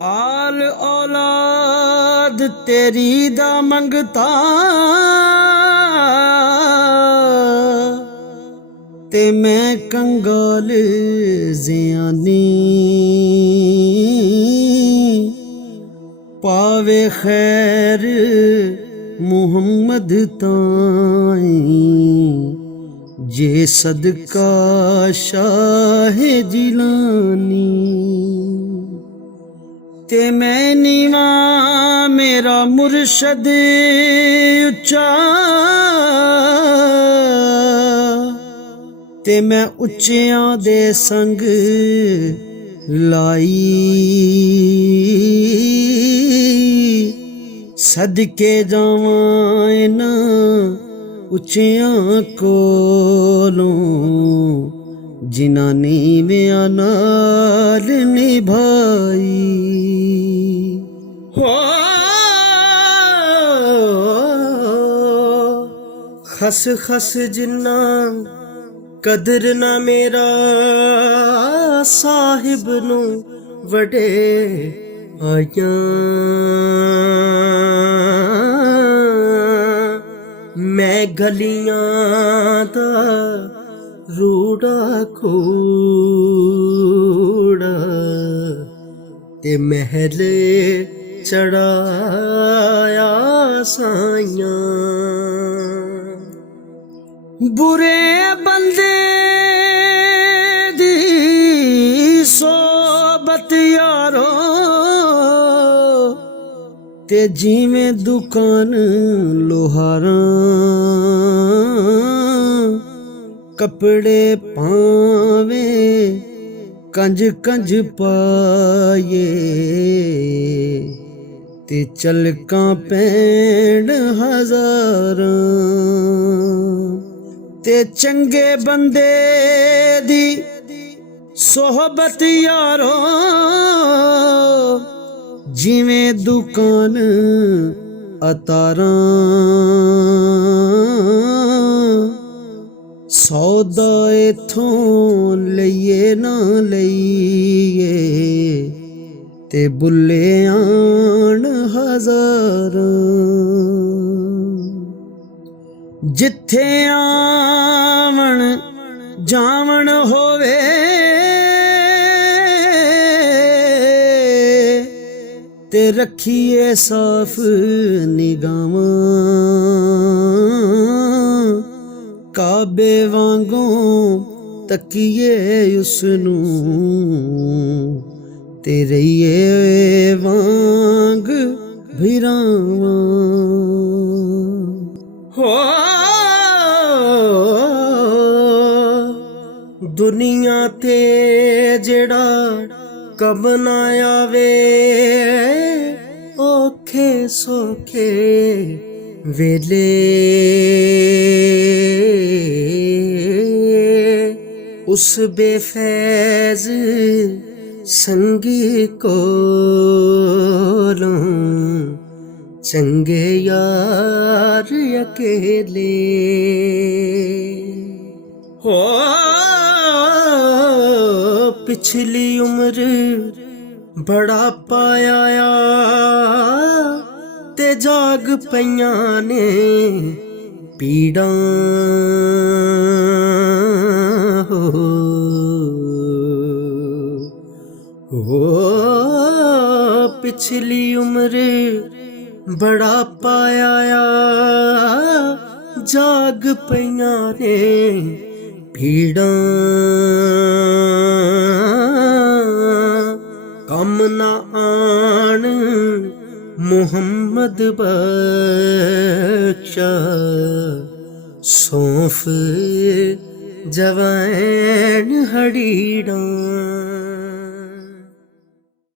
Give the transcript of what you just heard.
आल औलाद तेरी दा मंगता ते मैं कंगाल ज़ियानी पावे खैर मुहम्मद ताई जे सदका शाह जिलानी ते मैं नीवा मेरा मुर्शद उच्चा ते मैं उच्चियां दे संग लाई सदके जावां इन्हां उच्चियां कोलों जिन्हां नीवियां नाल निभाई हो खस खस जिन्ना कदर ना मेरा साहिब नू वडे आया मैं गलियां दा रूड़ा खोड़ा ते महल चढ़ाया साइयां बुरे बंदे दी सोबत यारो ते जिवें दुकान लोहारां कपड़े पावे कंज कंज पाए ते चलकां पैण हज़ारां ते चंगे बंदे दी सोहबत यारो जिवें दुकान अतारां सौदा इथों लईए ना लईए ते बुल्ले आण हज़ारां जिथे आवण जावण होवे ते रखिए साफ निगाहां काबे वांगों तकिए उसनू ते रहिए वांग भिरावां हो दुनिया ते जेड़ा कब ना आवे औखे सौखे वेले उस बेफैज संगी कोलों चंगे यार अकेले हो पिछली उम्र बड़ा पाया ते जाग पईयां ने पीड़ां हो पिछली उम्र बड़ा पाया जाग पईयां ने पीड़ां कम ना आण मुहम्मद बख्शा सौंफ जवैन हड़ीड़ां।